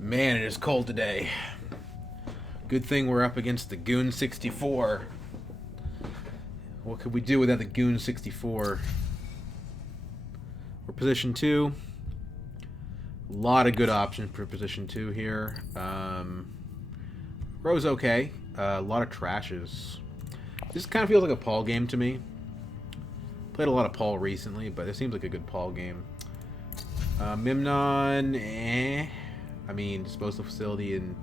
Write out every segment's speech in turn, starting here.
Man, it is cold today. Good thing we're up against the Goon 64. What could we do without the Goon 64? We're position 2. A lot of good options for position 2 here. Row's okay. A lot of trashes. This kind of feels like a Paul game to me. Played a lot of Paul recently, but it seems like a good Paul game. Memnon, I mean, disposal facility and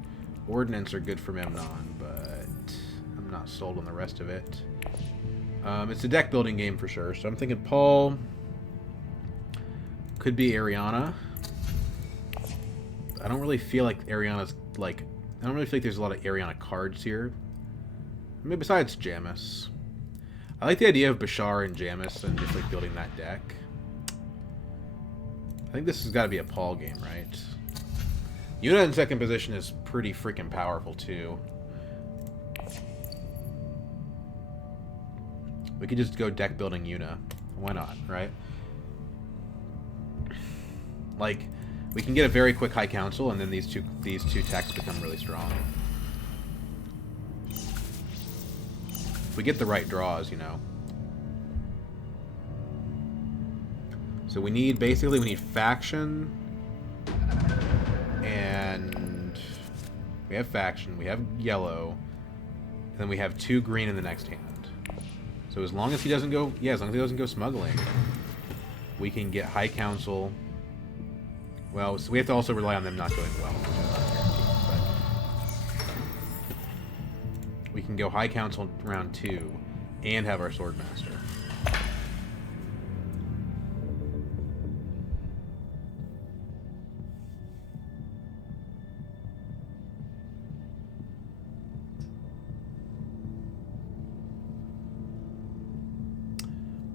ordnance are good for Memnon, but I'm not sold on the rest of it. It's a deck building game for sure, so I'm thinking Paul. Could be Ariana. I don't really feel like Ariana's like. I don't really feel like there's a lot of Ariana cards here. I mean, besides Jamis. I like the idea of Bashar and Jamis and just like building that deck. I think this has got to be a Paul game, right? Yuna in second position is pretty freaking powerful too. We could just go deck building Yuna. Why not, right? Like, we can get a very quick high council, and then these two techs become really strong. If we get the right draws, you know. So we need, basically, we need faction, and we have faction, we have yellow, and then we have 2 green in the next hand. So as long as he doesn't go, as long as he doesn't go smuggling, we can get high council. Well, so we have to also rely on them not going well, which is not guaranteed, but we can go high council round 2 and have our swordmaster.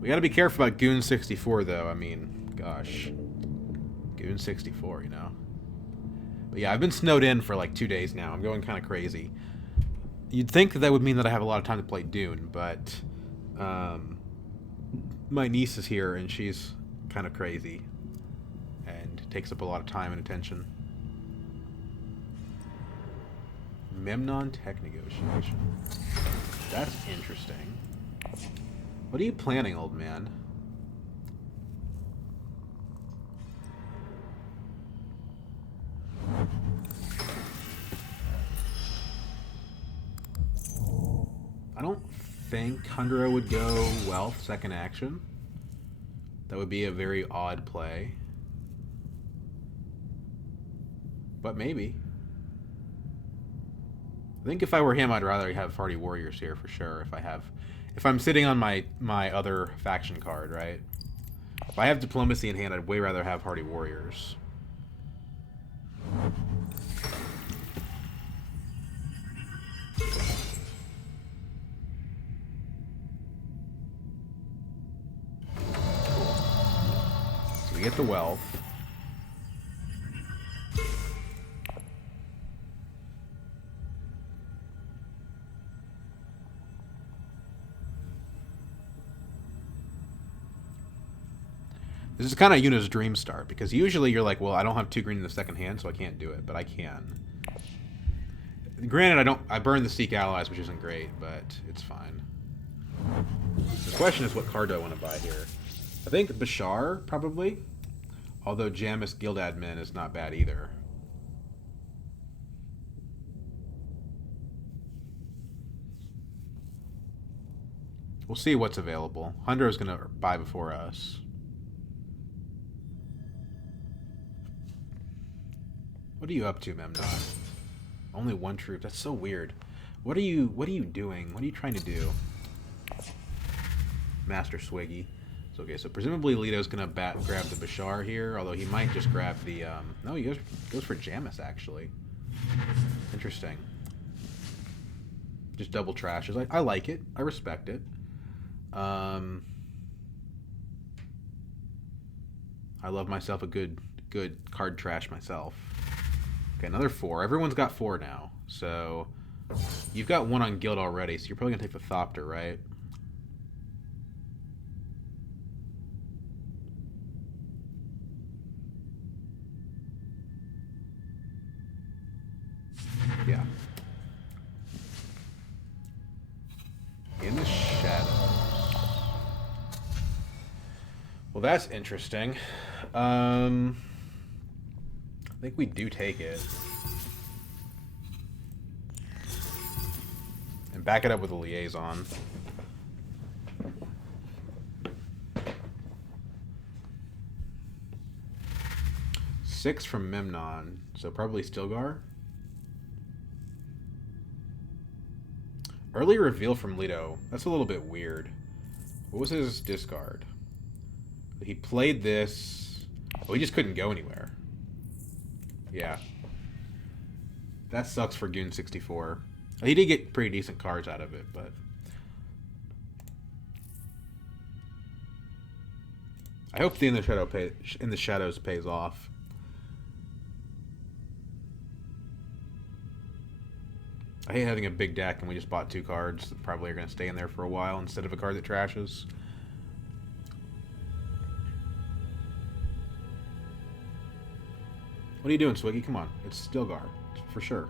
We gotta be careful about Goon 64, though. I mean, gosh. Goon 64, you know? But yeah, I've been snowed in for like 2 days now. I'm going kind of crazy. You'd think that would mean that I have a lot of time to play Dune, but my niece is here and she's kind of crazy and takes up a lot of time and attention. Memnon Tech Negotiation. That's interesting. What are you planning, old man? I don't think Hundra would go Wealth second action. That would be a very odd play. But maybe. I think if I were him, I'd rather have Hardy Warriors here for sure. If I'm sitting on my other faction card, right? If I have Diplomacy in hand, I'd way rather have Hardy Warriors. So we get the wealth. This is kind of Yuna's dream start, because usually you're like, well, I don't have 2 green in the second hand, so I can't do it, but I can. Granted, I burn the Seek Allies, which isn't great, but it's fine. The question is, what card do I want to buy here? I think Bashar, probably. Although Jamis Guild Admin is not bad either. We'll see what's available. Hundra is going to buy before us. What are you up to, Memnon? Only 1 troop. That's so weird. What are you doing? What are you trying to do? Master Swiggy. So, okay, so presumably Lito's gonna grab the Bashar here, although he might just grab the no, he goes for Jamis actually. Interesting. Just double trashes. I like it. I respect it. I love myself a good card trash myself. Okay, another 4. Everyone's got 4 now. So you've got 1 on guild already, so you're probably gonna take the Thopter, right? Yeah. In the shadows. Well, that's interesting. I think we do take it. And back it up with a liaison. Six from Memnon, so probably Stilgar. Early reveal from Leto. That's a little bit weird. What was his discard? He played this. Oh, he just couldn't go anywhere. Yeah. That sucks for Goon 64. He did get pretty decent cards out of it, but... I hope the In the Shadows pays off. I hate having a big deck and we just bought 2 cards that probably are going to stay in there for a while instead of a card that trashes. What are you doing, Swiggy? Come on. It's Stilgar. For sure.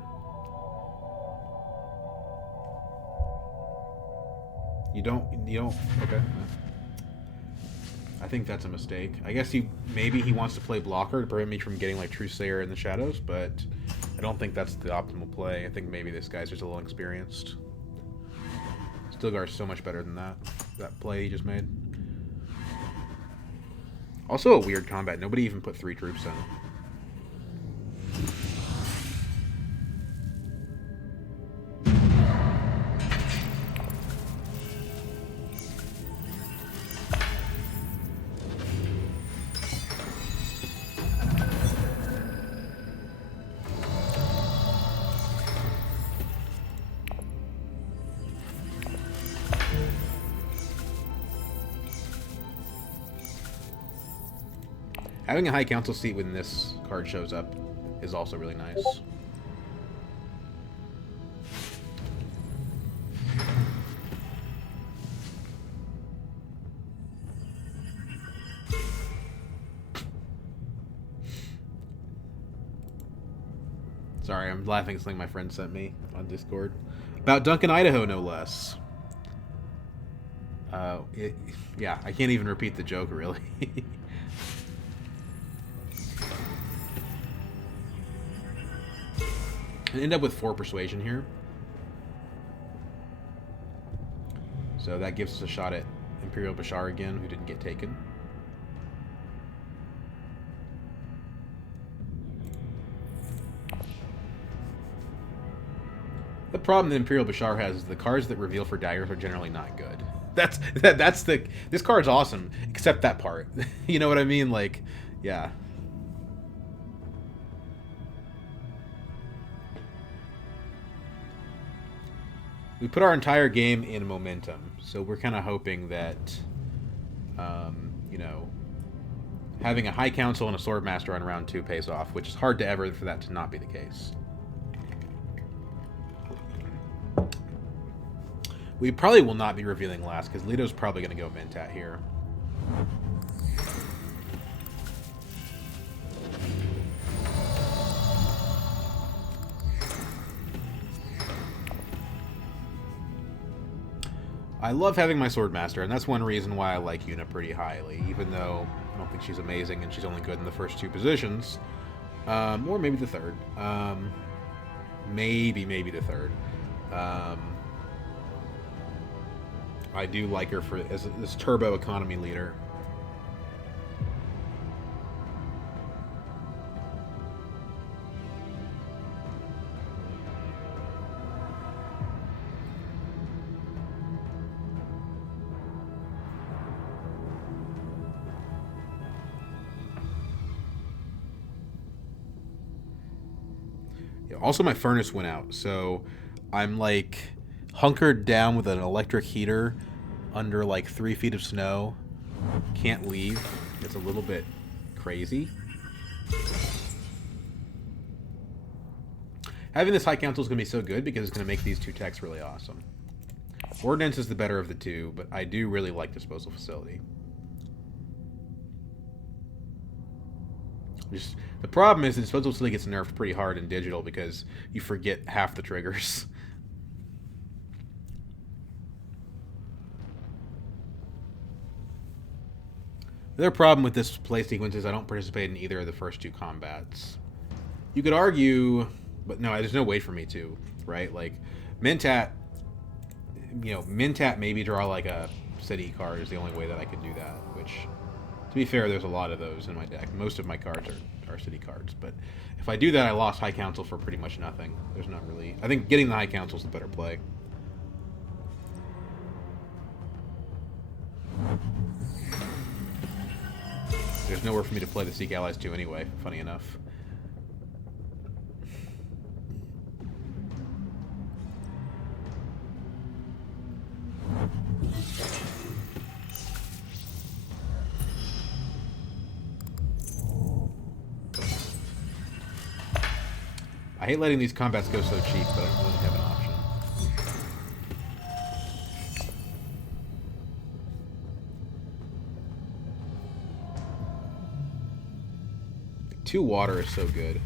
You don't... Okay. I think that's a mistake. I guess maybe he wants to play blocker to prevent me from getting like Truesayer in the shadows, but I don't think that's the optimal play. I think maybe this guy's just a little inexperienced. Stilgar's so much better than that play he just made. Also a weird combat. Nobody even put 3 troops in. Having a high council seat when this card shows up is also really nice. Sorry, I'm laughing at something my friend sent me on Discord. About Duncan, Idaho, no less. Yeah, I can't even repeat the joke, really. And end up with 4 persuasion here. So that gives us a shot at Imperial Bashar again, who didn't get taken. The problem that Imperial Bashar has is the cards that reveal for daggers are generally not good. This card's awesome, except that part. You know what I mean? Like, yeah. We put our entire game in momentum, so we're kind of hoping that, you know, having a High Council and a Swordmaster on round 2 pays off, which is hard to ever for that to not be the case. We probably will not be revealing last, because Leto's probably going to go Mentat here. I love having my Swordmaster, and that's one reason why I like Yuna pretty highly, even though I don't think she's amazing and she's only good in the first 2 positions. Or maybe the 3rd. Maybe the 3rd. I do like her as this turbo economy leader. Also, my furnace went out, so I'm like hunkered down with an electric heater under like 3 feet of snow. Can't leave. It's a little bit crazy. Having this High Council is going to be so good because it's going to make these 2 techs really awesome. Ordnance is the better of the 2, but I do really like Disposal Facility. Just The problem is disposal facility gets nerfed pretty hard in digital because you forget half the triggers. The other problem with this play sequence is I don't participate in either of the first two combats. You could argue, but no, there's no way for me to, right? Like, Mentat, Mentat maybe draw like a city card is the only way that I could do that, which, to be fair, there's a lot of those in my deck. Most of my cards are city cards, but if I do that, I lost High Council for pretty much nothing. There's not really... I think getting the High Council is the better play. There's nowhere for me to play the Seek Allies 2 anyway, funny enough. I hate letting these combats go so cheap, but I don't really have an option. 2 water is so good.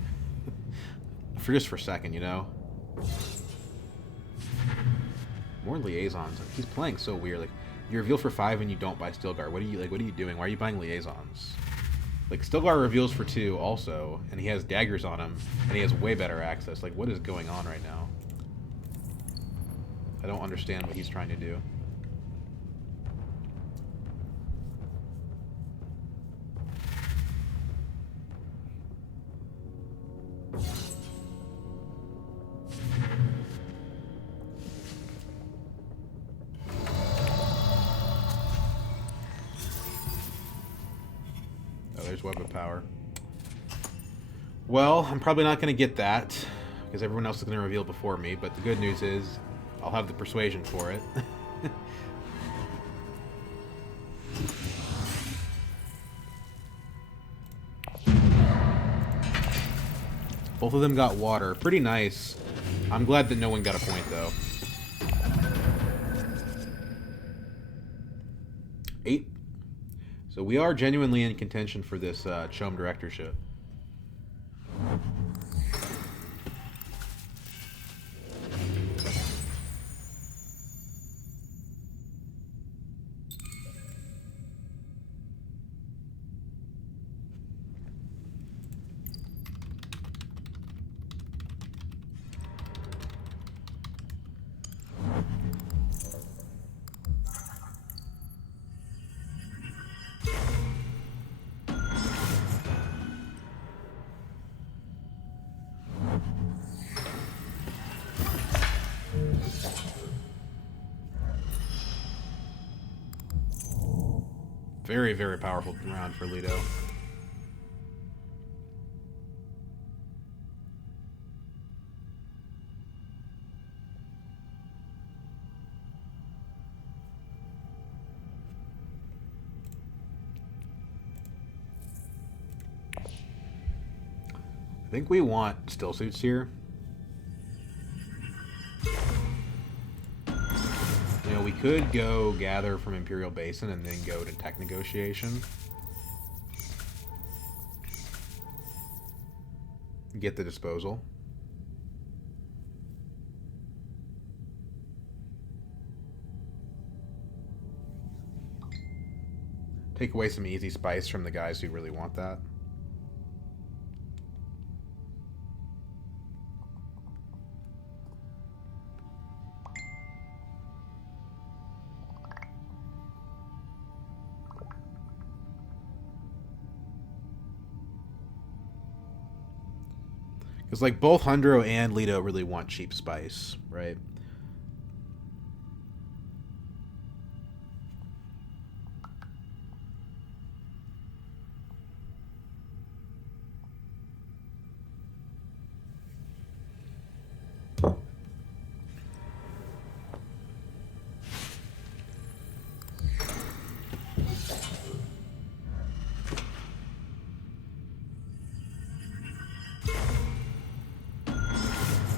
For a second, you know? More liaisons. He's playing so weird. Like, you reveal for 5 and you don't buy Stilgar. What are you doing? Why are you buying liaisons? Like, Stilgar reveals for 2 also, and he has daggers on him, and he has way better access. Like, what is going on right now? I don't understand what he's trying to do. Web of Power. Well, I'm probably not going to get that because everyone else is going to reveal before me, but the good news is I'll have the persuasion for it. Both of them got water. Pretty nice. I'm glad that no one got a point, though. 8. So we are genuinely in contention for this Chom directorship. Very, very powerful round for Lido. I think we want still suits here. You know, we could go gather from Imperial Basin and then go to tech negotiation. Get the disposal. Take away some easy spice from the guys who really want that. Because, like, both Hundro and Lido really want cheap spice, right?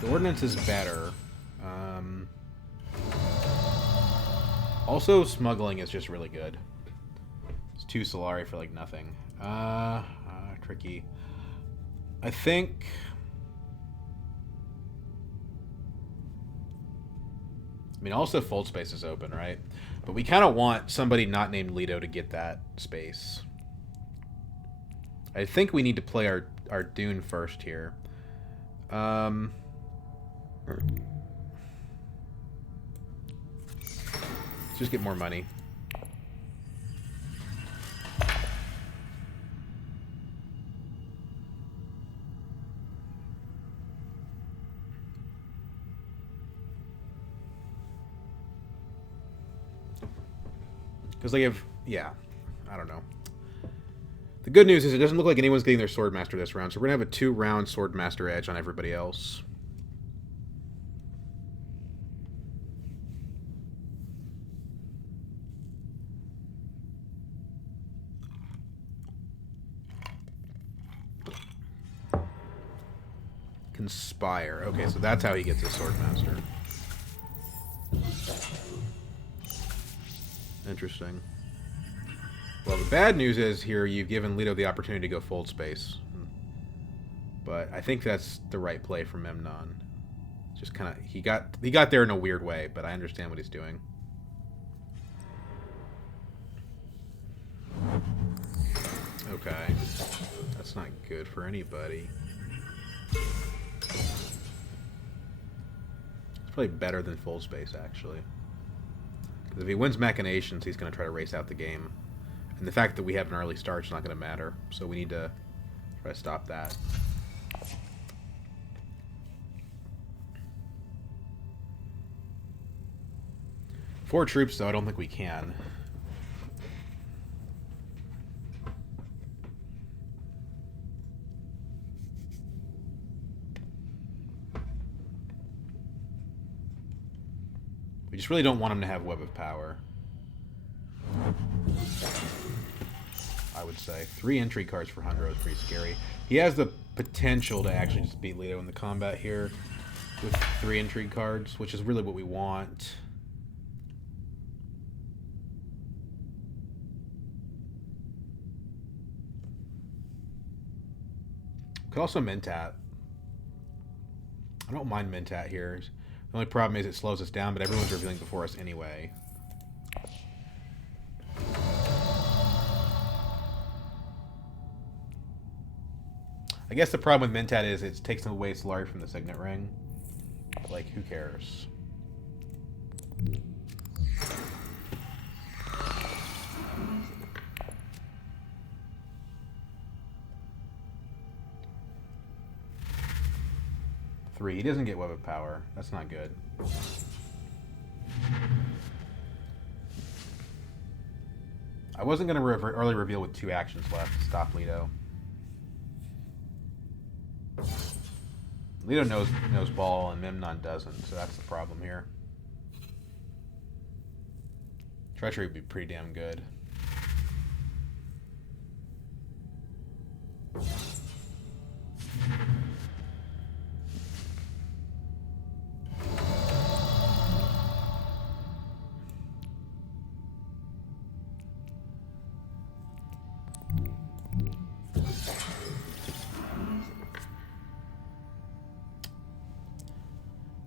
Ordnance is better. Also, smuggling is just really good. It's 2 Solari for like nothing. Tricky. I think... I mean, also fold space is open, right? But we kind of want somebody not named Leto to get that space. I think we need to play our Dune first here. Just get more money. Because they have... Yeah. I don't know. The good news is it doesn't look like anyone's getting their Swordmaster this round, so we're going to have a 2-round Swordmaster edge on everybody else. Conspire. Okay, so that's how he gets his Swordmaster. Interesting. Well, the bad news is here you've given Leto the opportunity to go fold space. But I think that's the right play for Memnon. Just kind of... He got there in a weird way, but I understand what he's doing. Okay. That's not good for anybody. It's probably better than full space, actually. Because if he wins Machinations, he's going to try to race out the game. And the fact that we have an early start is not going to matter. So we need to try to stop that. Four troops, though, I don't think we can. We just really don't want him to have Web of Power. I would say. 3 entry cards for Hundro is pretty scary. He has the potential to actually just beat Leto in the combat here with 3 intrigue cards, which is really what we want. Could also Mentat. I don't mind Mentat here. The only problem is it slows us down, but everyone's revealing before us anyway. I guess the problem with Mentat is it takes away Solari from the Signet Ring. Like, who cares? He doesn't get Web of Power. That's not good. I wasn't going to early reveal with 2 actions left to stop Leto. Leto knows ball and Memnon doesn't, so that's the problem here. Treachery would be pretty damn good.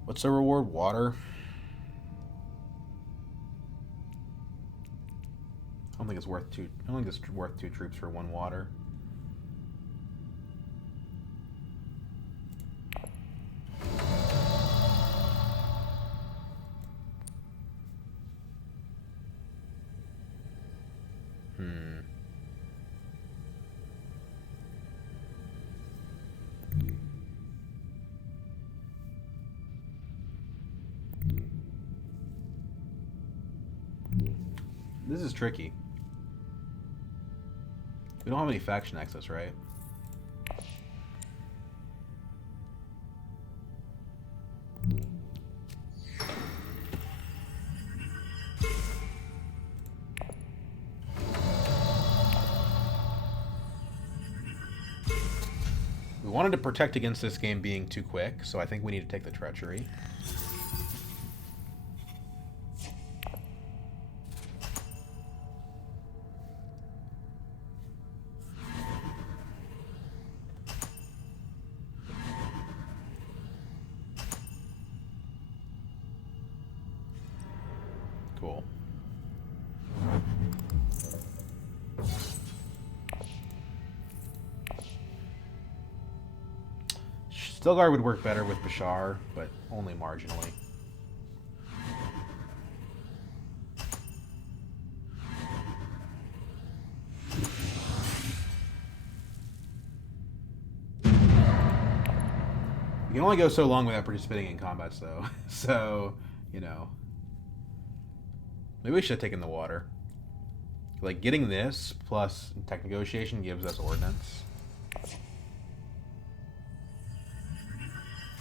What's the reward? Water? I don't think it's worth 2. I don't think it's worth 2 troops for 1 water. This is tricky. We don't have any faction access, right? We wanted to protect against this game being too quick, so I think we need to take the treachery. Stilgar would work better with Bashar, but only marginally. You can only go so long without participating in combats, though. So, you know. Maybe we should have taken the water. Like, getting this plus tech negotiation gives us ordnance.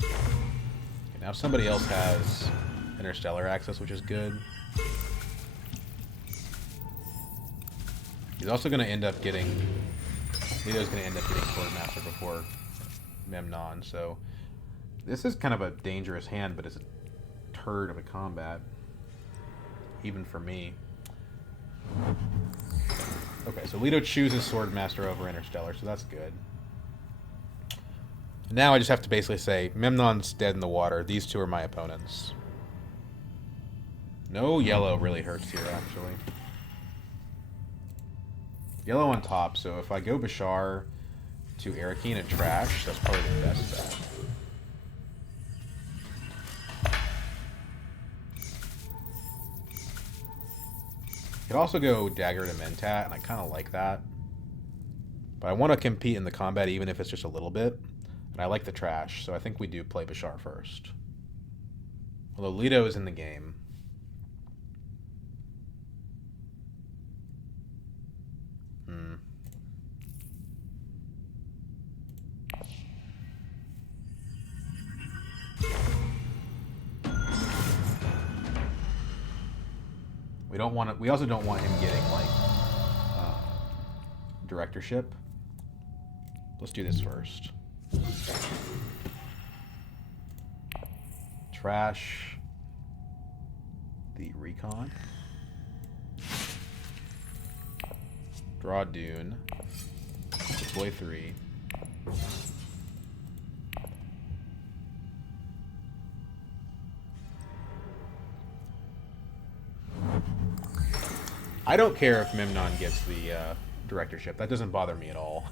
Okay, now somebody else has interstellar access, which is good. He's also going to end up getting... Leo's going to end up getting Swordmaster before Memnon, so... This is kind of a dangerous hand, but it's a turd of a combat. Even for me. Okay, so Leto chooses Swordmaster over Interstellar, so that's good. Now I just have to basically say, Memnon's dead in the water. These two are my opponents. No yellow really hurts here, actually. Yellow on top, so if I go Bashar to Arakeen and Trash, that's probably the best bet. Could also go Dagger to Mentat, and I kind of like that. But I want to compete in the combat, even if it's just a little bit. And I like the Trash, so I think we do play Bashar first. Although Leto is in the game. We don't want to. We also don't want him getting like directorship. Let's do this first. Trash the recon. Draw Dune. Deploy 3. I don't care if Memnon gets the directorship. That doesn't bother me at all.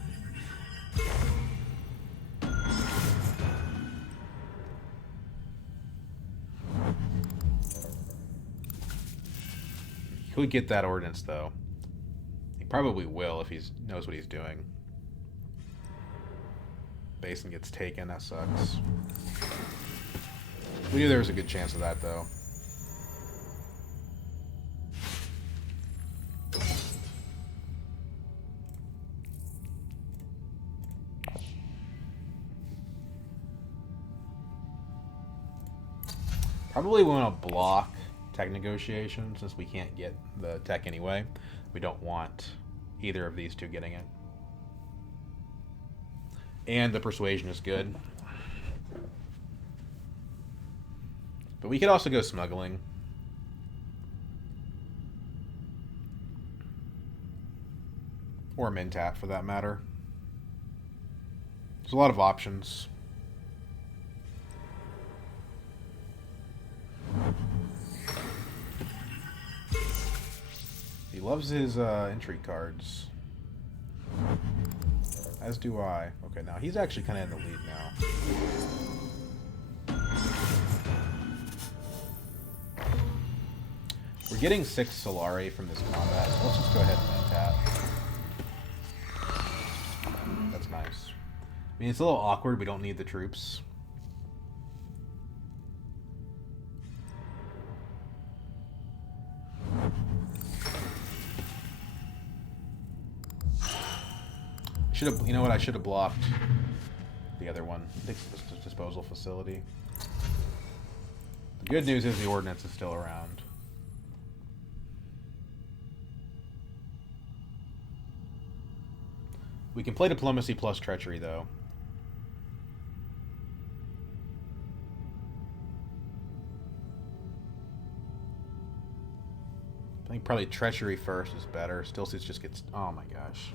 He could get that ordnance, though. He probably will if he knows what he's doing. Basin gets taken. That sucks. We knew there was a good chance of that, though. Probably want to block tech negotiation since we can't get the tech anyway. We don't want either of these two getting it. And the persuasion is good. But we could also go smuggling. Or Mentat, for that matter. There's a lot of options. He loves his entry cards. As do I. Okay, now he's actually kind of in the lead now. We're getting 6 Solari from this combat, so let's just go ahead and Mentat. That's nice. I mean, it's a little awkward. We don't need the troops. Should have, you know what? I should have blocked the other one. Disposal facility. The good news is the ordnance is still around. We can play diplomacy plus treachery, though. I think probably treachery first is better. Still sees just gets... Oh my gosh.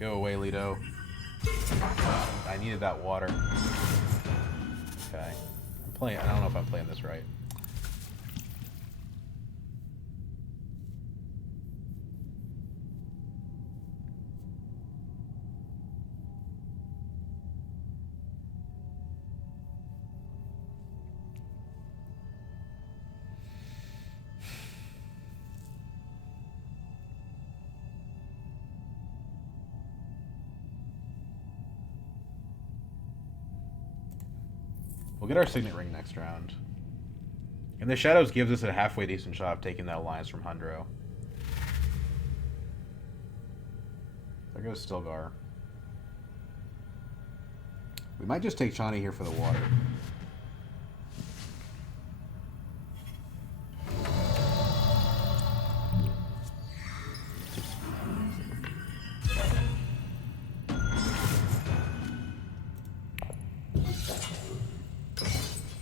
Go away, Leto. I needed that water. Okay. I'm playing... I don't know if I'm playing this right. We'll get our Signet Ring next round. And the Shadows gives us a halfway decent shot of taking that alliance from Hundro. There goes Stilgar. We might just take Chani here for the water.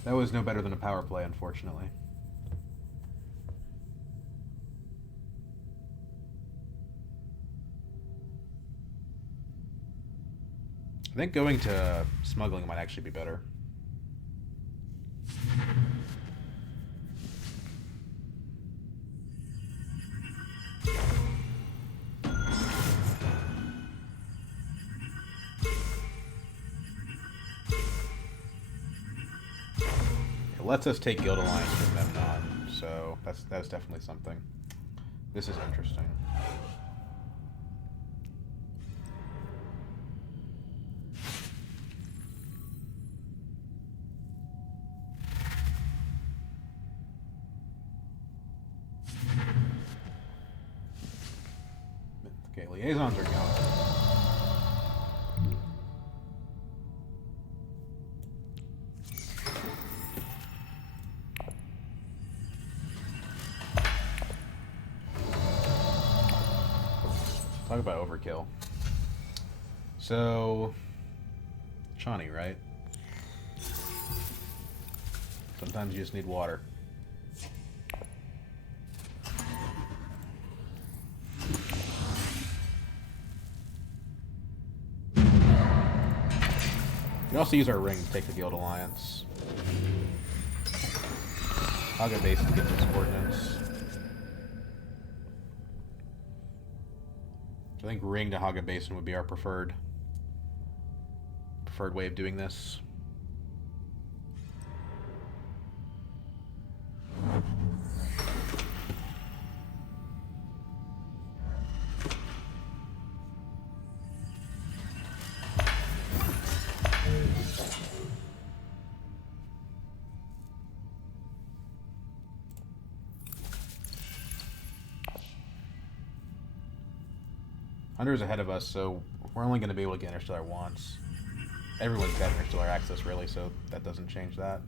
That was no better than a power play, unfortunately. I think going to smuggling might actually be better. It lets us take Guild Alliance from Memnon, so that's definitely something. This is interesting. Okay, liaisons are going. Talk about overkill. So, Chani, right? Sometimes you just need water. We can also use our ring to take the Guild Alliance. Haga Basin gets its coordinates. I think ring to Haga Basin would be our preferred way of doing this. Hunter's ahead of us, so we're only going to be able to get Interstellar once. Everyone's got Interstellar access, really, so that doesn't change that.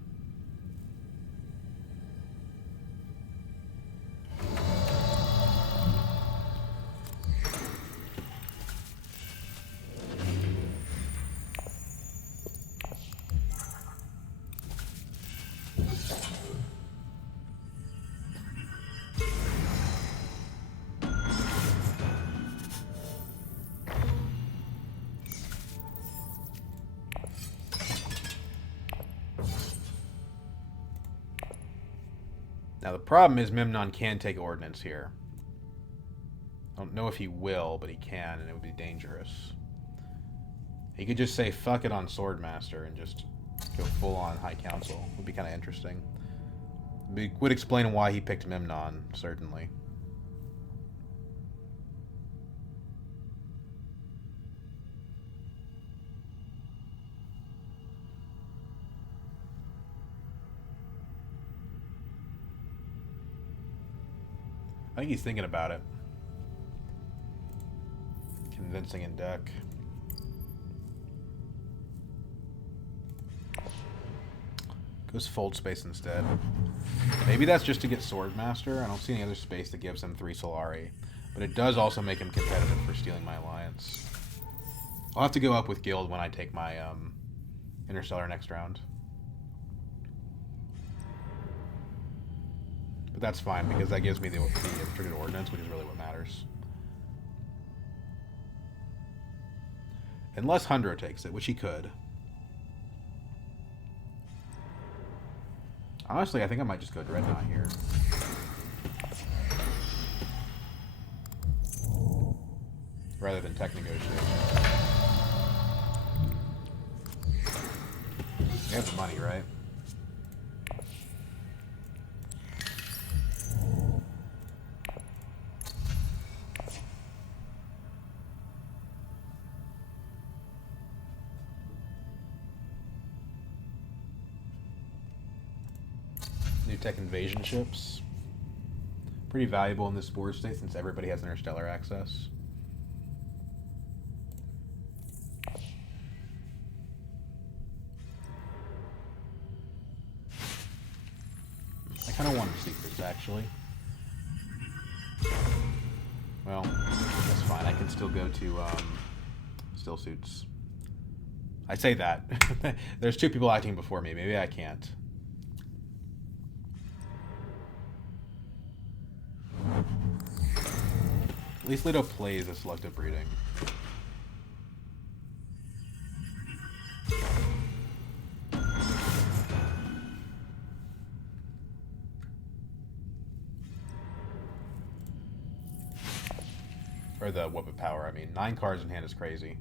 Now the problem is Memnon can take Ordnance here. I don't know if he will, but he can, and it would be dangerous. He could just say fuck it on Swordmaster and just go full on High Council. It would be kind of interesting. It would explain why he picked Memnon, certainly. I think he's thinking about it. Convincing in deck. Goes Fold Space instead. Maybe that's just to get Swordmaster. I don't see any other space that gives him 3 Solari. But it does also make him competitive for stealing my alliance. I'll have to go up with Guild when I take my Interstellar next round. But that's fine, because that gives me the restricted ordnance, which is really what matters. Unless Hundro takes it, which he could. Honestly, I think I might just go Dreadnought here. Rather than tech negotiation. You have the money, right? New tech invasion ships. Pretty valuable in this board state since everybody has interstellar access. I kind of want secrets, actually. Well, that's fine. I can still go to still suits. I say that. There's two people acting before me. Maybe I can't. At least Lido plays a selective breeding. Or the Whip of Power, I mean. 9 cards in hand is crazy.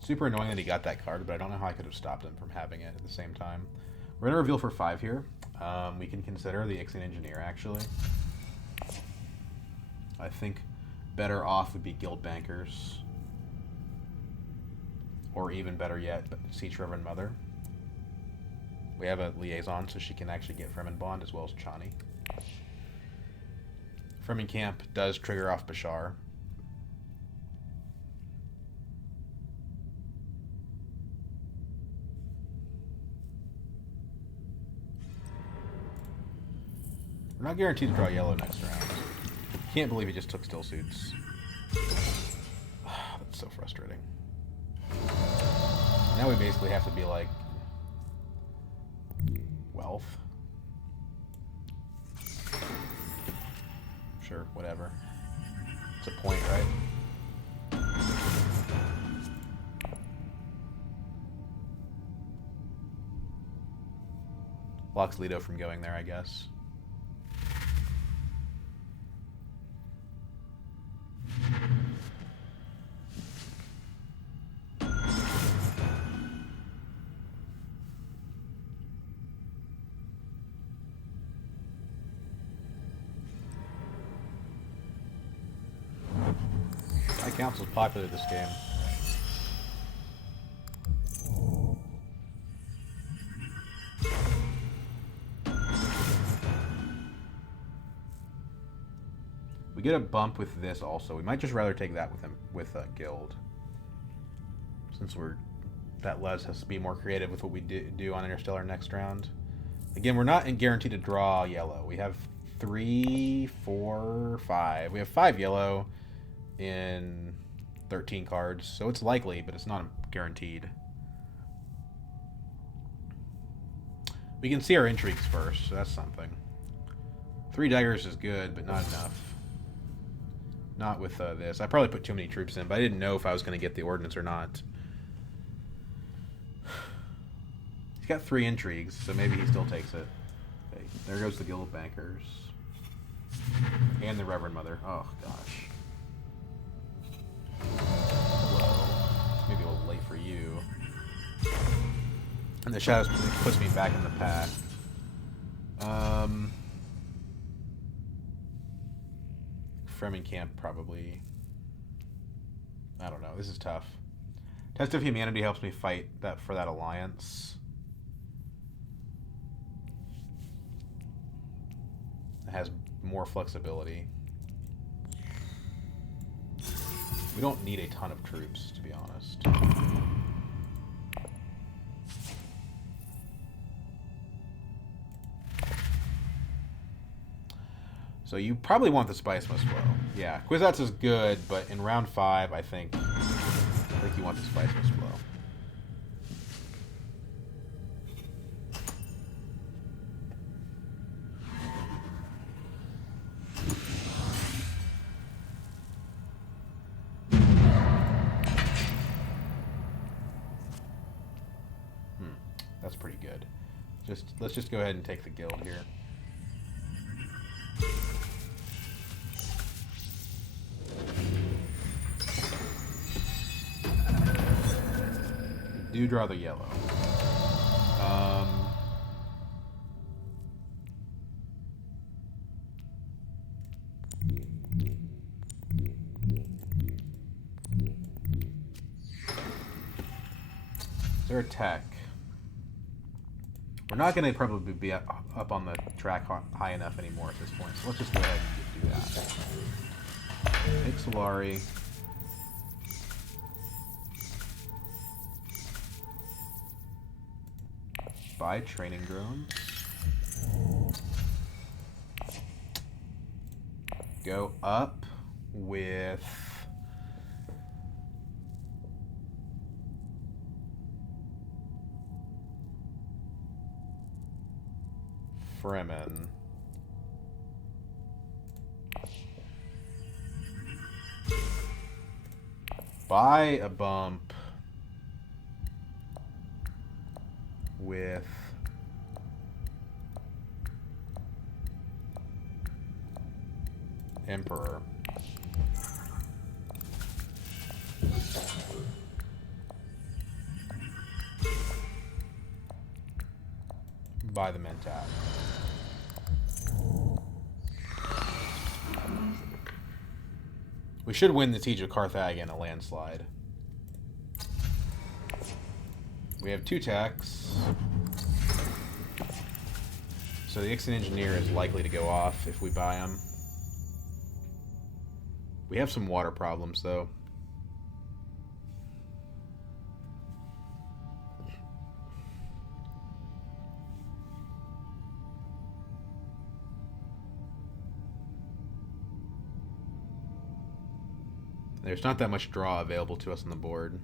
Super annoying that he got that card, but I don't know how I could have stopped him from having it at the same time. We're going to reveal for 5 here. We can consider the Ixian Engineer, actually. I think better off would be Guild Bankers. Or even better yet, Siege Reverend Mother. We have a liaison, so she can actually get Fremen Bond as well as Chani. Fremen Camp does trigger off Bashar. We're not guaranteed to draw yellow next round. Can't believe he just took still suits. That's so frustrating. Now we basically have to be like wealth. Sure, whatever. It's a point, right? Blocks Lido from going there, I guess. Council's popular this game. We get a bump with this also. We might just rather take that with him with Guild, since that lets us be more creative with what we do on Interstellar next round. Again, we're not guaranteed to draw yellow. We have 3, 4, 5. We have 5 yellow in 13 cards, so it's likely, but it's not guaranteed. We can see our intrigues first, so that's something. 3 daggers is good, but not enough. Not with this. I probably put too many troops in, but I didn't know if I was going to get the ordnance or not. He's got 3 intrigues, so maybe he still takes it. Okay, there goes the Guild Bankers. And the Reverend Mother. Oh, gosh. Hello. Maybe a little late for you. And the Shadows puts me back in the pack. Fremen Camp probably. I don't know. This is tough. Test of Humanity helps me fight for that alliance. It has more flexibility. We don't need a ton of troops, to be honest. So you probably want the Spice Must Flow. Yeah, Kwisatz is good, but in round 5, I think you want the Spice Must Flow. That's pretty good. Let's just go ahead and take the guild here. We do draw the yellow. They're a tech. We're not going to probably be up on the track high enough anymore at this point, so let's just go ahead and do that. Take Solari. Buy training drones. Go up with... Fremen. Buy a bump with Emperor. Buy the Mentat. We should win the Siege of Carthage in a landslide. We have 2 techs. So the Ixan Engineer is likely to go off if we buy him. We have some water problems, though. There's not that much draw available to us on the board.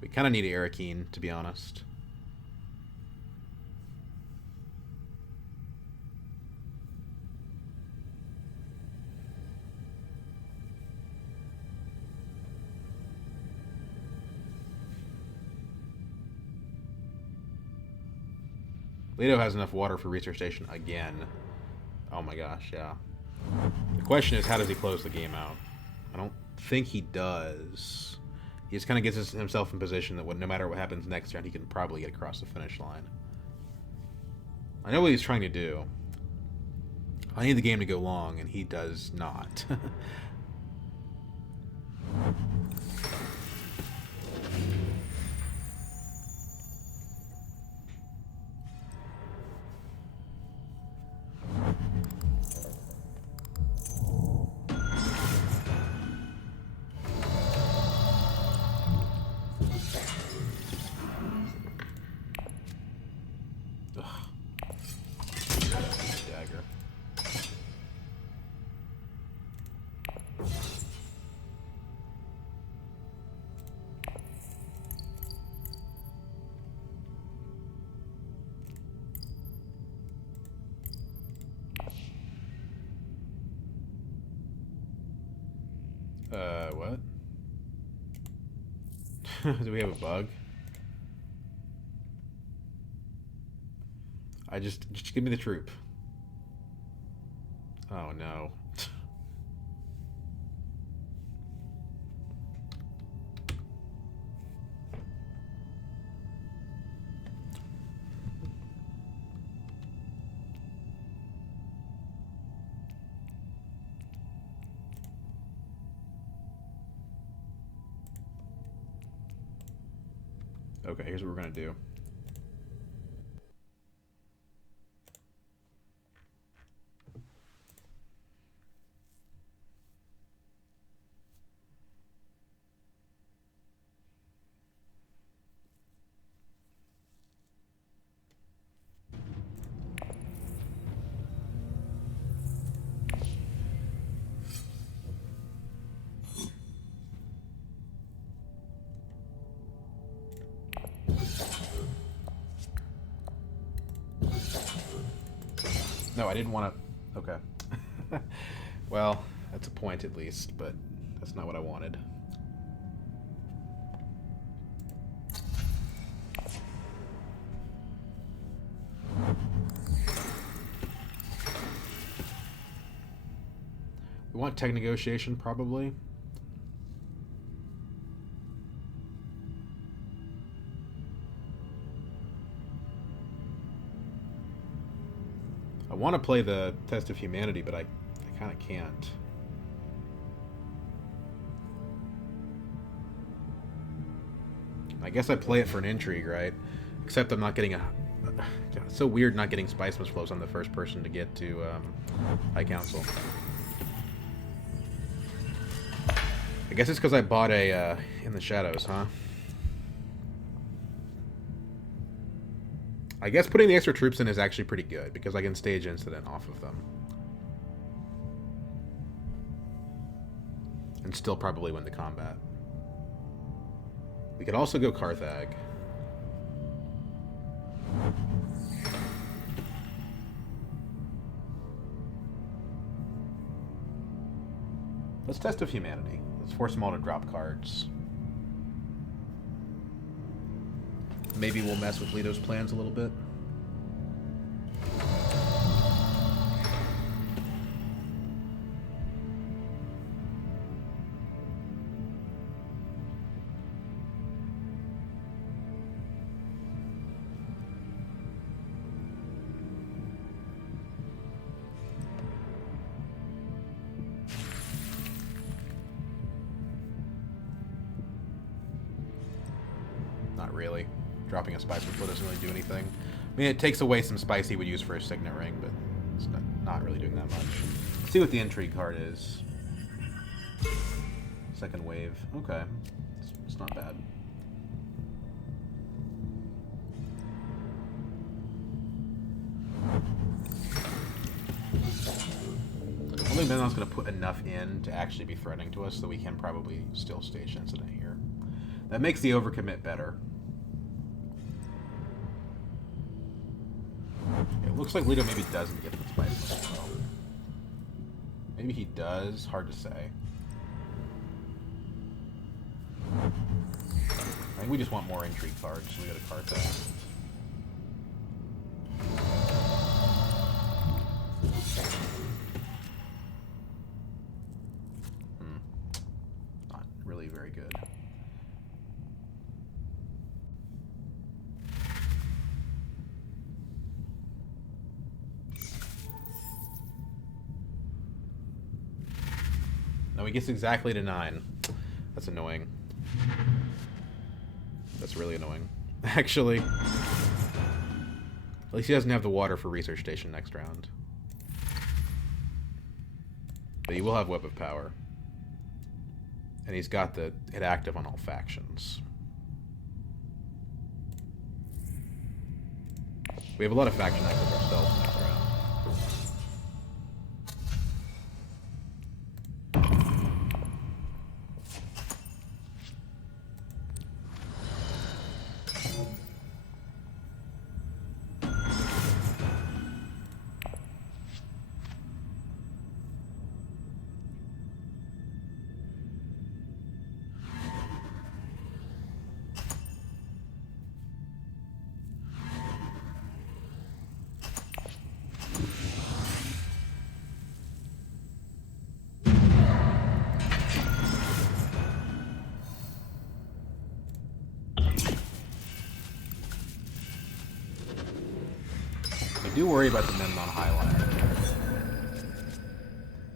We kind of need Arakeen, to be honest. Leto has enough water for research station again. Oh my gosh, yeah. The question is, how does he close the game out? I don't think he does. He just kind of gets himself in position that no matter what happens next round, he can probably get across the finish line. I know what he's trying to do. I need the game to go long, and he does not. What? Do we have a bug? Just give me the troop. Oh no. Okay, here's what we're gonna do. No, I didn't want to... Okay. Well, that's a point at least, but that's not what I wanted. We want tech negotiation, probably. I want to play the Test of Humanity, but I kind of can't. I guess I play it for an intrigue, right? Except I'm not getting a... It's so weird not getting Spice Mist Flows. I'm the first person to get to High Council. I guess it's because I bought a In the Shadows, huh? I guess putting the extra troops in is actually pretty good, because I can stage incident off of them. And still probably win the combat. We could also go Carthag. Let's test of humanity. Let's force them all to drop cards. Maybe we'll mess with Leto's plans a little bit. Not really. Dropping a Spice Flow doesn't really do anything. I mean, it takes away some spice he would use for a Signet Ring, but it's not really doing that much. Let's see what the Intrigue card is. Second wave. Okay. It's not bad. I think Memnon's going to put enough in to actually be threatening to us, so we can probably still stage incident here. That makes the overcommit better. It looks like Leto maybe doesn't get the Spice Mist Flow. Maybe he does. Hard to say. I think we just want more intrigue cards, so we got a card there. Not really very good. No, he gets exactly to 9. That's annoying. That's really annoying. Actually. At least he doesn't have the water for Research Station next round. But he will have Web of Power. And he's got it active on all factions. We have a lot of faction active ourselves next round. I do worry about the Memnon highlight.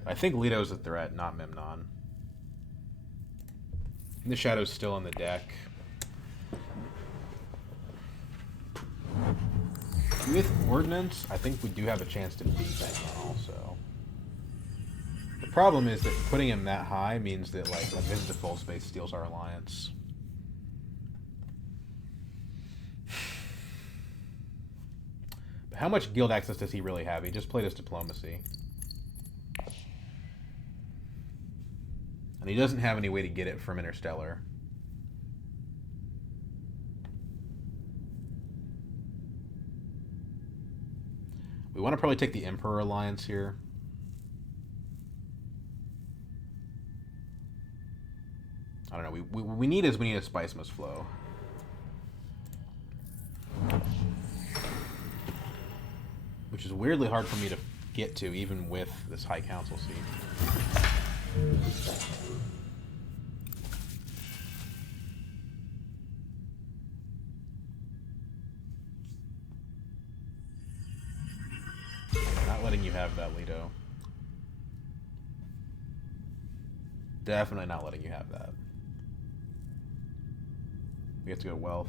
I think Leto's a threat, not Memnon. And the Shadow's still on the deck. With Ordnance, I think we do have a chance to beat Memnon also. The problem is that putting him that high means that, like, a visit to full space steals our alliance. How much guild access does he really have? He just played his diplomacy. And he doesn't have any way to get it from Interstellar. We want to probably take the Emperor Alliance here. I don't know. We need a Spice Mist Flow. Which is weirdly hard for me to get to, even with this High Council seat. Not letting you have that, Leto. Definitely not letting you have that. We have to go to wealth.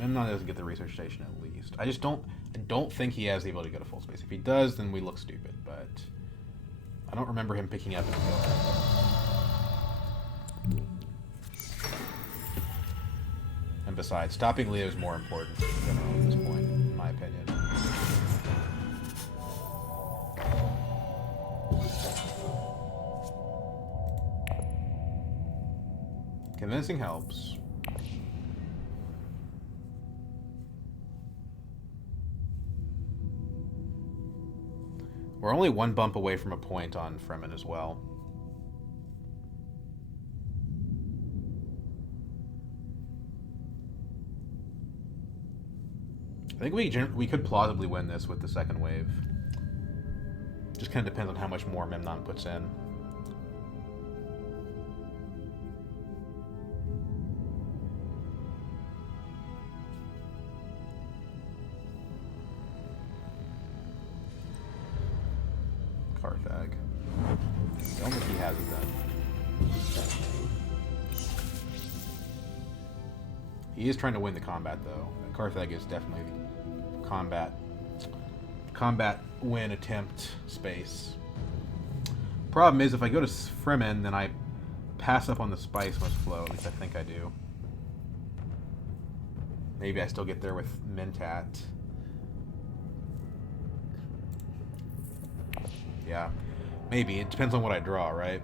Memnon doesn't get the research station at least. I don't think he has the ability to go to full space. If he does, then we look stupid, but I don't remember him picking up anything. And besides, stopping Leo is more important in general at this point, in my opinion. Convincing helps. We're only one bump away from a point on Fremen as well. I think we could plausibly win this with the second wave. Just kind of depends on how much more Memnon puts in. Carthag. I don't think he has it then. He is trying to win the combat though. Carthag is definitely the combat win attempt space. Problem is, if I go to Fremen, then I pass up on the spice must flow. At least I think I do. Maybe I still get there with Mentat. Yeah, maybe. It depends on what I draw, right?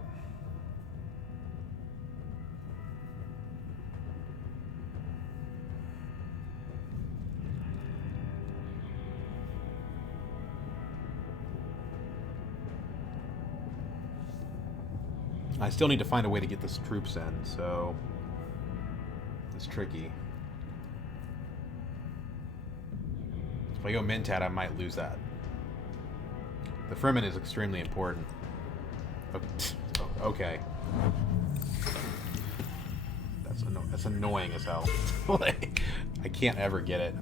I still need to find a way to get this troops in, so it's tricky. If I go Mentat, I might lose that. The Fremen is extremely important. Okay. That's annoying as hell. Like, I can't ever get it.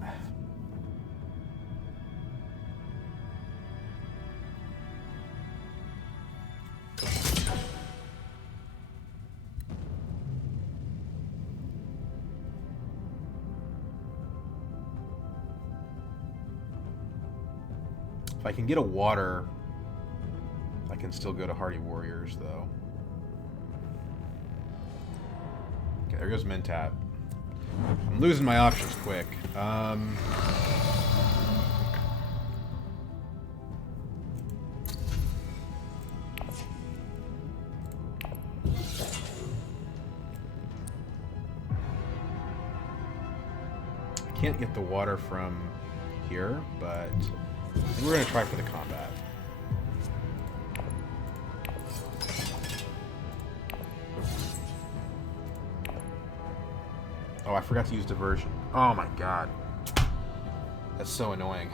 If I can get a water, I can still go to Hardy Warriors, though. Okay, there goes Mentat. I'm losing my options quick. I can't get the water from here, but I think we're going to try for the combat. Oh, I forgot to use diversion. Oh my god. That's so annoying.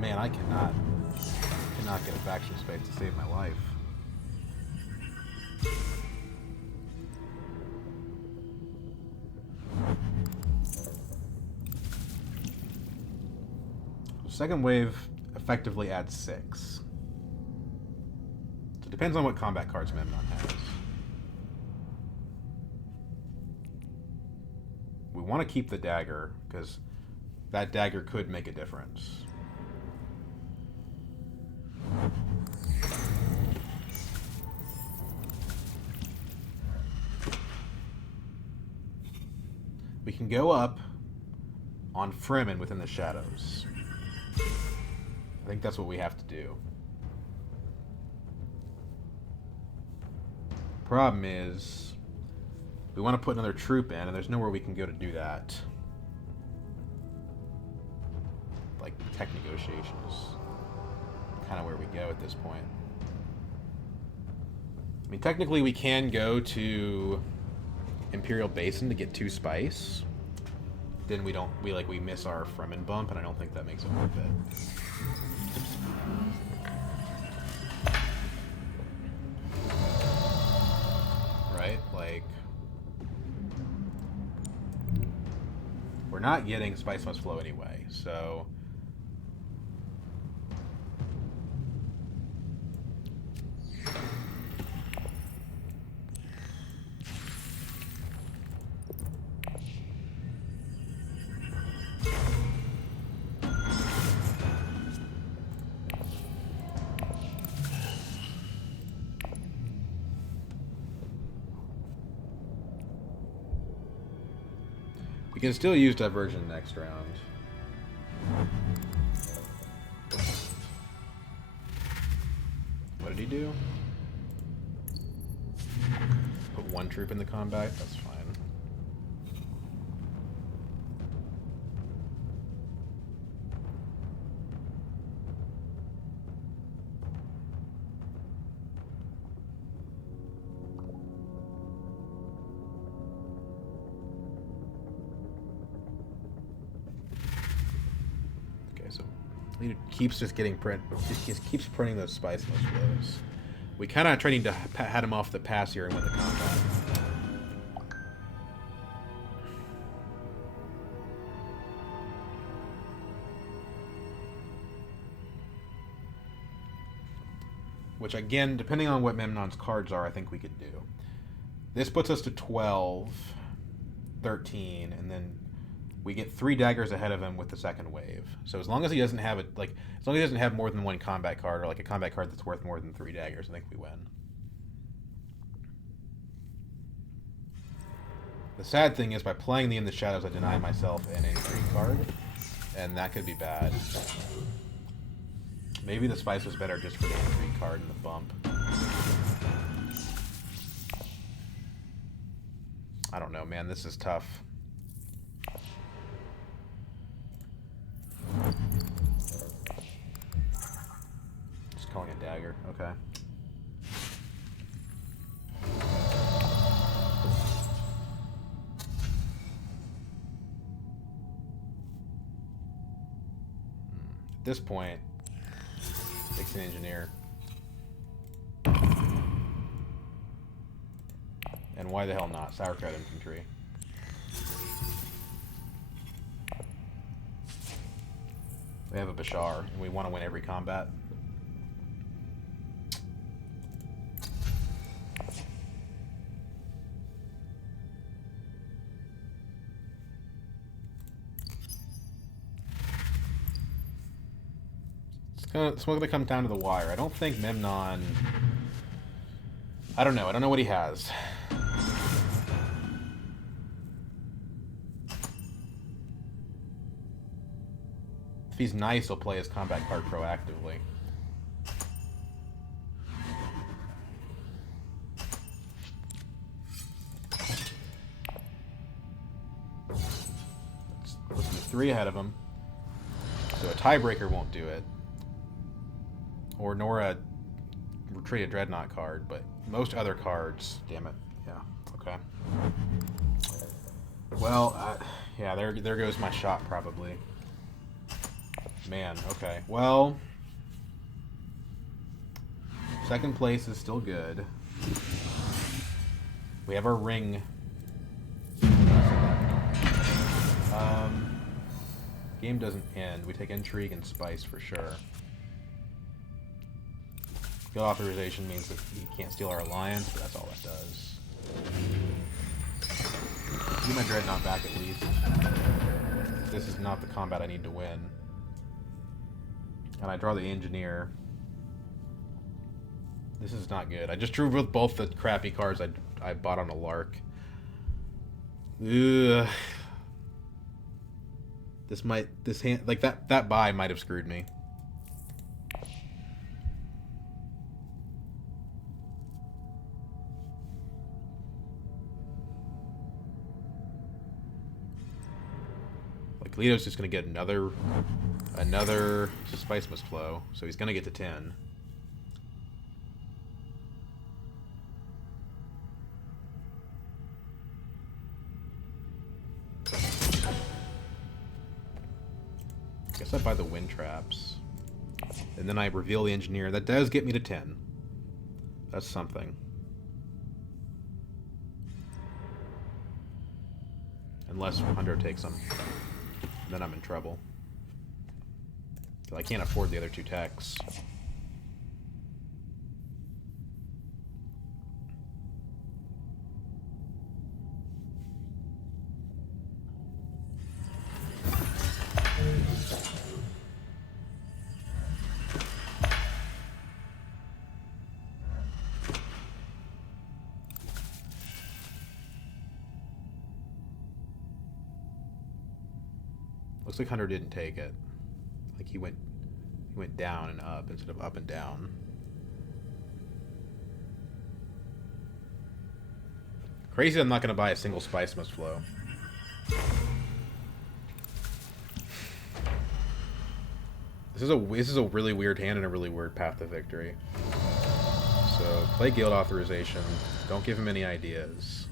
Man, I cannot get a faction space to save my life. Second wave effectively adds 6. So it depends on what combat cards Memnon has. We want to keep the dagger, because that dagger could make a difference. We can go up on Fremen within the shadows. I think that's what we have to do. Problem is, we want to put another troop in, and there's nowhere we can go to do that. Like, tech negotiation is kind of where we go at this point. I mean, technically we can go to Imperial Basin to get 2 spice, then we miss our Fremen bump, and I don't think that makes it worth it. Right? Like, we're not getting Spice Must Flow anyway, so we can still use Diversion next round. What did he do? Put 1 troop in the combat? That's fine. He keeps just getting keeps printing those Spice Must Flows. We kind of trying to head him off the pass here and win the combat. Which again, depending on what Memnon's cards are, I think we could do. This puts us to 12, 13, and then we get 3 daggers ahead of him with the second wave. So as long as he doesn't have as long as he doesn't have more than 1 combat card, or like a combat card that's worth more than 3 daggers, I think we win. The sad thing is, by playing the In the Shadows, I deny myself an intrigue card, and that could be bad. Maybe the Spice was better just for the intrigue card and the bump. I don't know, man. This is tough. Just calling a dagger. Okay. At this point, fix an engineer. And why the hell not? Sauerkraut infantry. We have a Bashar, and we want to win every combat. It's going to come down to the wire. I don't think Memnon... I don't know. I don't know what he has. If he's nice, he'll play his combat card proactively. Let's be 3 ahead of him. So a tiebreaker won't do it. Or nor a Retreat Dreadnought card, but most other cards... Damn it. Yeah, okay. Well, yeah, there goes my shot, probably. Man, okay. Well, second place is still good. We have our ring. Game doesn't end. We take intrigue and spice for sure. Field authorization means that he can't steal our alliance, but that's all that does. Give my Dreadnought back at least. This is not the combat I need to win. And I draw the engineer. This is not good. I just drew with both the crappy cards I bought on a lark. Ugh. This hand, like that buy might have screwed me. Like Leto's just gonna get another Spice Must Flow, so he's gonna get to 10. guess I buy the wind traps. And then I reveal the engineer. That does get me to 10. That's something. Unless Hunter takes them. Then I'm in trouble. I can't afford the other 2 techs. Looks like Hunter didn't take it. Like he went down and up instead of up and down. Crazy I'm not going to buy a single Spice Must Flow. This is a really weird hand and a really weird path to victory. So, play Guild Authorization. Don't give him any ideas.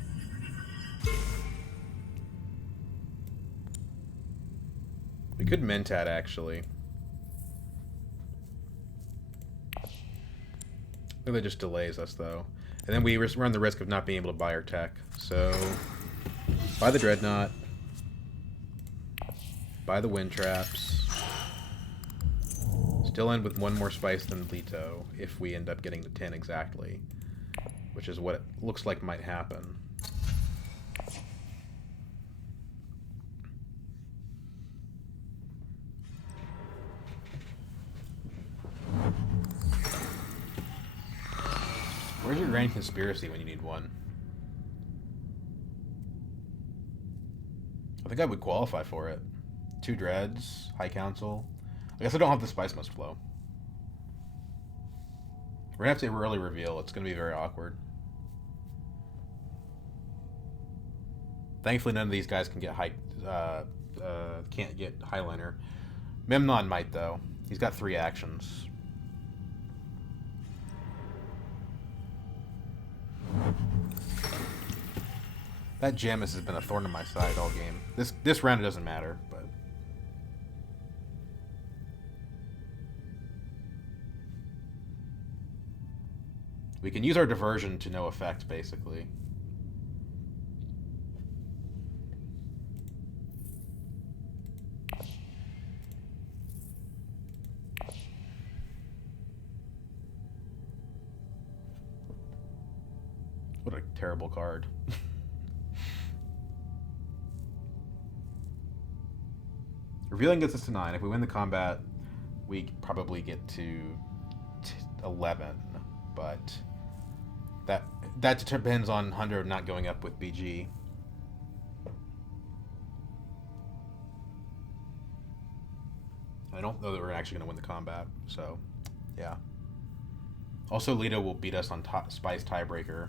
We could Mentat, actually. That just delays us, though. And then we run the risk of not being able to buy our tech. So, buy the Dreadnought. Buy the Wind Traps. Still end with 1 more Spice than Leto, if we end up getting to 10 exactly. Which is what it looks like might happen. Where's your Grand Conspiracy when you need one? I think I would qualify for it. 2 Dreads, High Council. I guess I don't have the Spice Must Flow. We're gonna have to early reveal. It's gonna be very awkward. Thankfully, none of these guys can get can't get Highliner. Memnon might though. He's got 3 actions. That Jamis has been a thorn in my side all game. This round it doesn't matter, but we can use our diversion to no effect, basically. What a terrible card. Revealing gets us to 9. If we win the combat, we probably get to 11. But that depends on Hunter not going up with BG. I don't know that we're actually going to win the combat, so yeah. Also, Leto will beat us on Spice Tiebreaker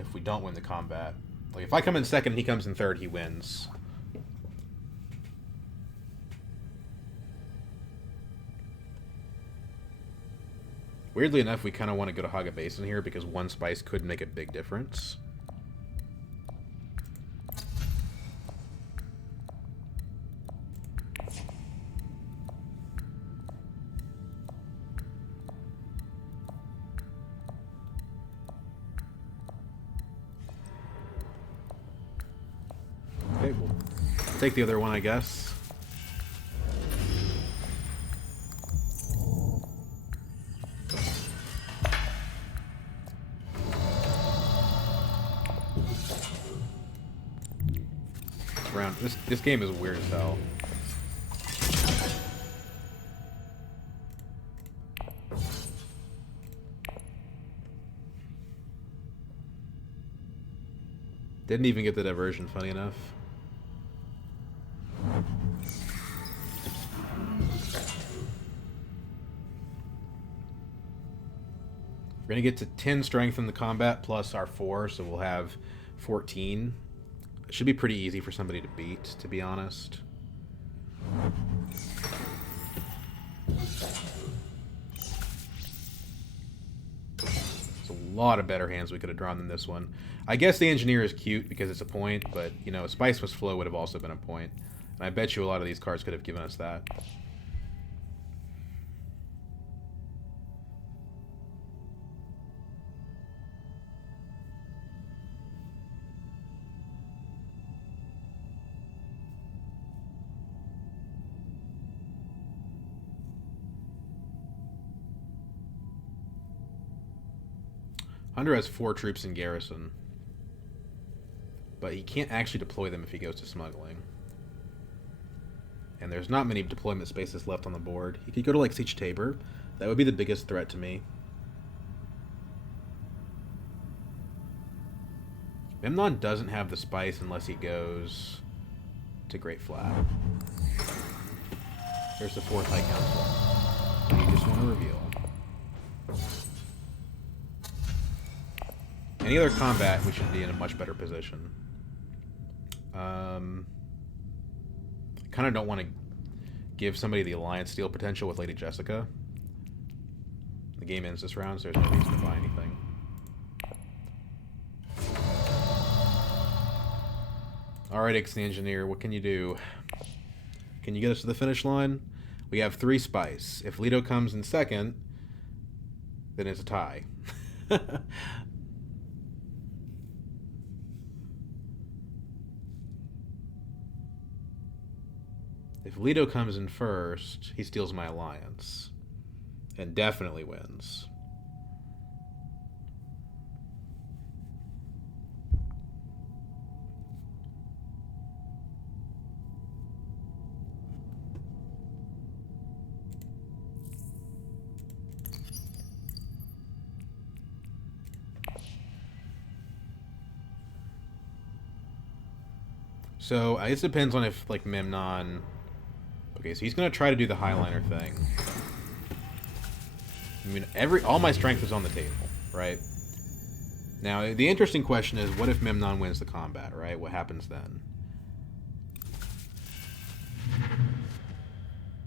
if we don't win the combat. Like if I come in second and he comes in third, he wins. Weirdly enough, we kind of want to go to Haga Basin here because 1 Spice could make a big difference. Okay, we'll take the other one, I guess. This game is weird as hell. Didn't even get the diversion, funny enough. We're gonna get to 10 strength in the combat plus our 4, so we'll have 14. It should be pretty easy for somebody to beat, to be honest. There's a lot of better hands we could have drawn than this one. I guess the engineer is cute because it's a point, but, you know, Spice Must Flow would have also been a point. And I bet you a lot of these cards could have given us that. Hunter has 4 troops in garrison. But he can't actually deploy them if he goes to smuggling. And there's not many deployment spaces left on the board. He could go to, like, Siege Tabor. That would be the biggest threat to me. Memnon doesn't have the spice unless he goes to Great Flat. There's the 4th High Council. You just want to reveal. Any other combat, we should be in a much better position. I kind of don't want to give somebody the Alliance steal potential with Lady Jessica. The game ends this round, so there's no reason to buy anything. Alright, Ix the Engineer, what can you do? Can you get us to the finish line? We have 3 spice. If Leto comes in second, then it's a tie. If Leto comes in first, he steals my alliance. And definitely wins. So, it depends on if, like, Memnon... Okay, so he's going to try to do the Highliner thing. I mean, all my strength is on the table, right? Now, the interesting question is, what if Memnon wins the combat, right? What happens then?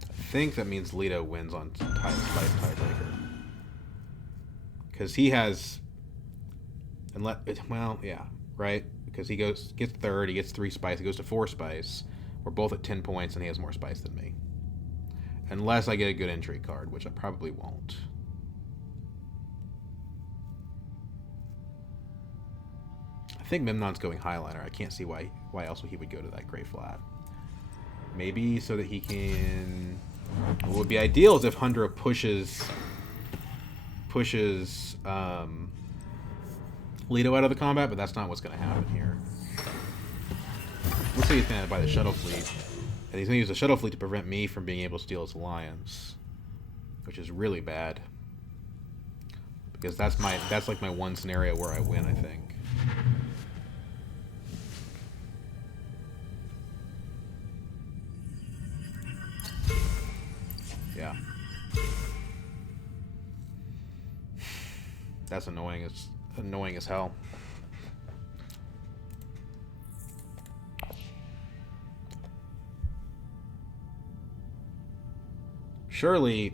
I think that means Leto wins on Spice Tiebreaker. Because he has... Well, yeah, right? Because he gets 3rd, he gets 3 spice, he goes to 4 spice. We're both at 10 points, and he has more spice than me. Unless I get a good entry card, which I probably won't. I think Memnon's going Highliner. I can't see why else he would go to that Great Flat. Maybe so that he can... What would be ideal is if Hundra pushes Leto out of the combat, but that's not what's going to happen here. Looks like he's going to buy the shuttle fleet. And he's going to use the shuttle fleet to prevent me from being able to steal his alliance. Which is really bad. Because that's like my one scenario where I win, I think. Yeah. That's annoying. It's annoying as hell. Surely,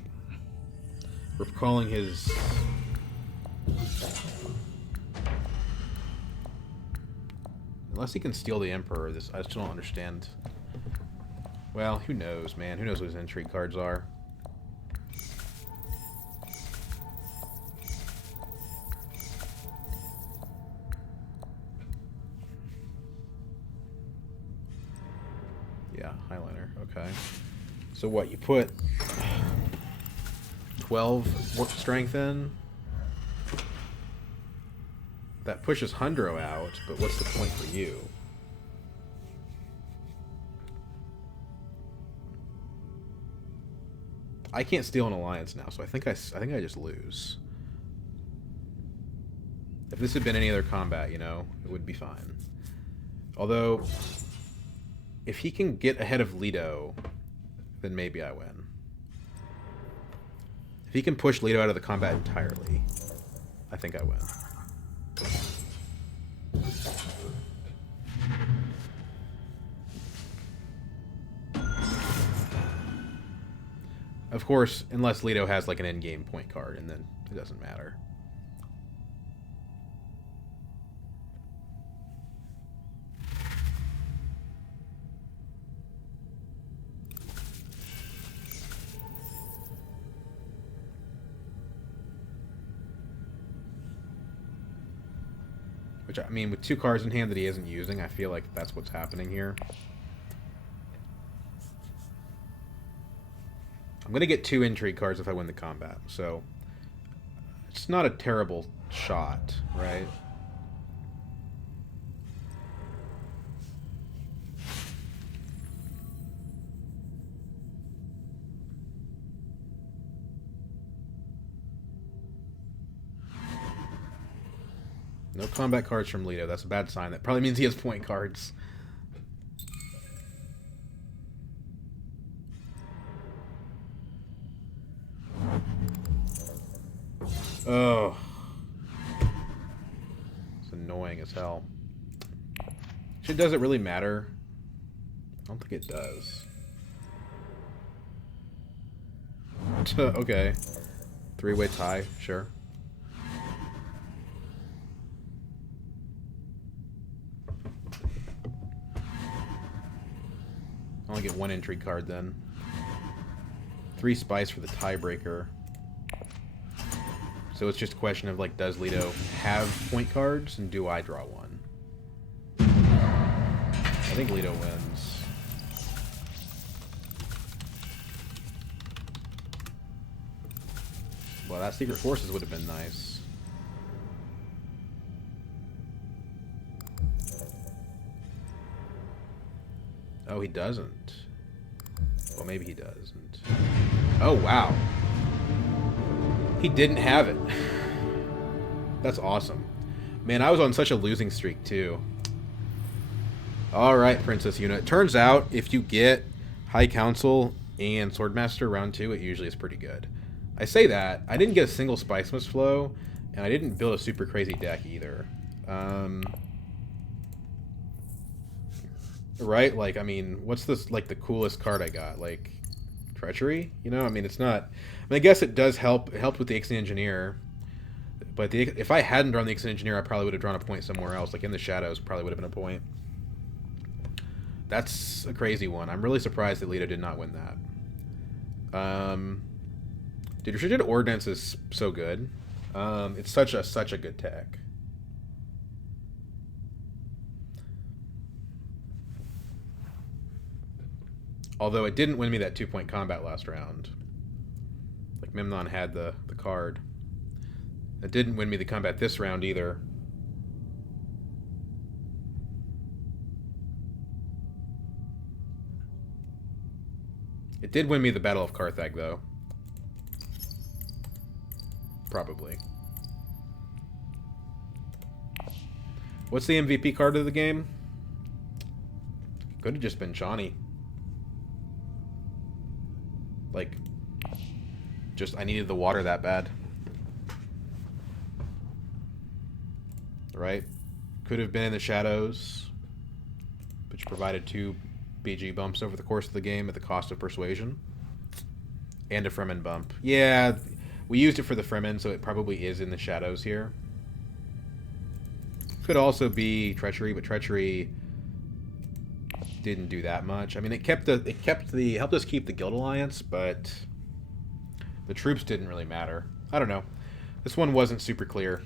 recalling his... Unless he can steal the Emperor, I still don't understand. Well, who knows, man? Who knows what his intrigue cards are? Yeah, Highliner. Okay. So what, you put 12 warp strength in? That pushes Hundro out, but what's the point for you? I can't steal an alliance now, so I think I just lose. If this had been any other combat, you know, it would be fine. Although, if he can get ahead of Leto, then maybe I win. If he can push Leto out of the combat entirely, I think I win. Of course, unless Leto has like an endgame point card, and then it doesn't matter. Which, I mean, with 2 cards in hand that he isn't using, I feel like that's what's happening here. I'm going to get 2 intrigue cards if I win the combat, so it's not a terrible shot, right? No combat cards from Leto. That's a bad sign. That probably means he has point cards. Oh. It's annoying as hell. Shit, does it really matter? I don't think it does. Okay. 3-way tie, sure. I only get 1 intrigue card then. 3 spice for the tiebreaker. So it's just a question of, like, does Leto have point cards, and do I draw one? I think Leto wins. Well, that Secret Forces would have been nice. Oh, he doesn't. Well, maybe he doesn't. Oh, wow. He didn't have it. That's awesome. Man, I was on such a losing streak, too. Alright, Princess Yuna. It turns out, if you get High Council and Swordmaster round 2, it usually is pretty good. I say that. I didn't get a single Spice Mist Flow, and I didn't build a super crazy deck either. Right? Like, I mean, what's this, like, the coolest card I got? Like, Treachery? You know, I mean, it's not... I mean, I guess it does help. It helped with the Ixen Engineer. But if I hadn't drawn the Ixen Engineer, I probably would have drawn a point somewhere else. Like, in the Shadows, probably would have been a point. That's a crazy one. I'm really surprised that Leto did not win that. Dude, Restricted Ordnance is so good. It's such a good tech. Although it didn't win me that 2-point combat last round. Like, Memnon had the card. It didn't win me the combat this round either. It did win me the Battle of Carthage, though. Probably. What's the MVP card of the game? Could have just been Johnny. Like, just, I needed the water that bad. Right? Could have been in the Shadows, which provided 2 BG bumps over the course of the game at the cost of Persuasion. And a Fremen bump. Yeah, we used it for the Fremen, so it probably is in the Shadows here. Could also be Treachery, but Treachery didn't do that much. I mean, it helped us keep the Guild Alliance, but the troops didn't really matter. I don't know. This one wasn't super clear.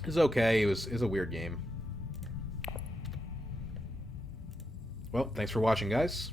It was okay. It was a weird game. Well, thanks for watching, guys.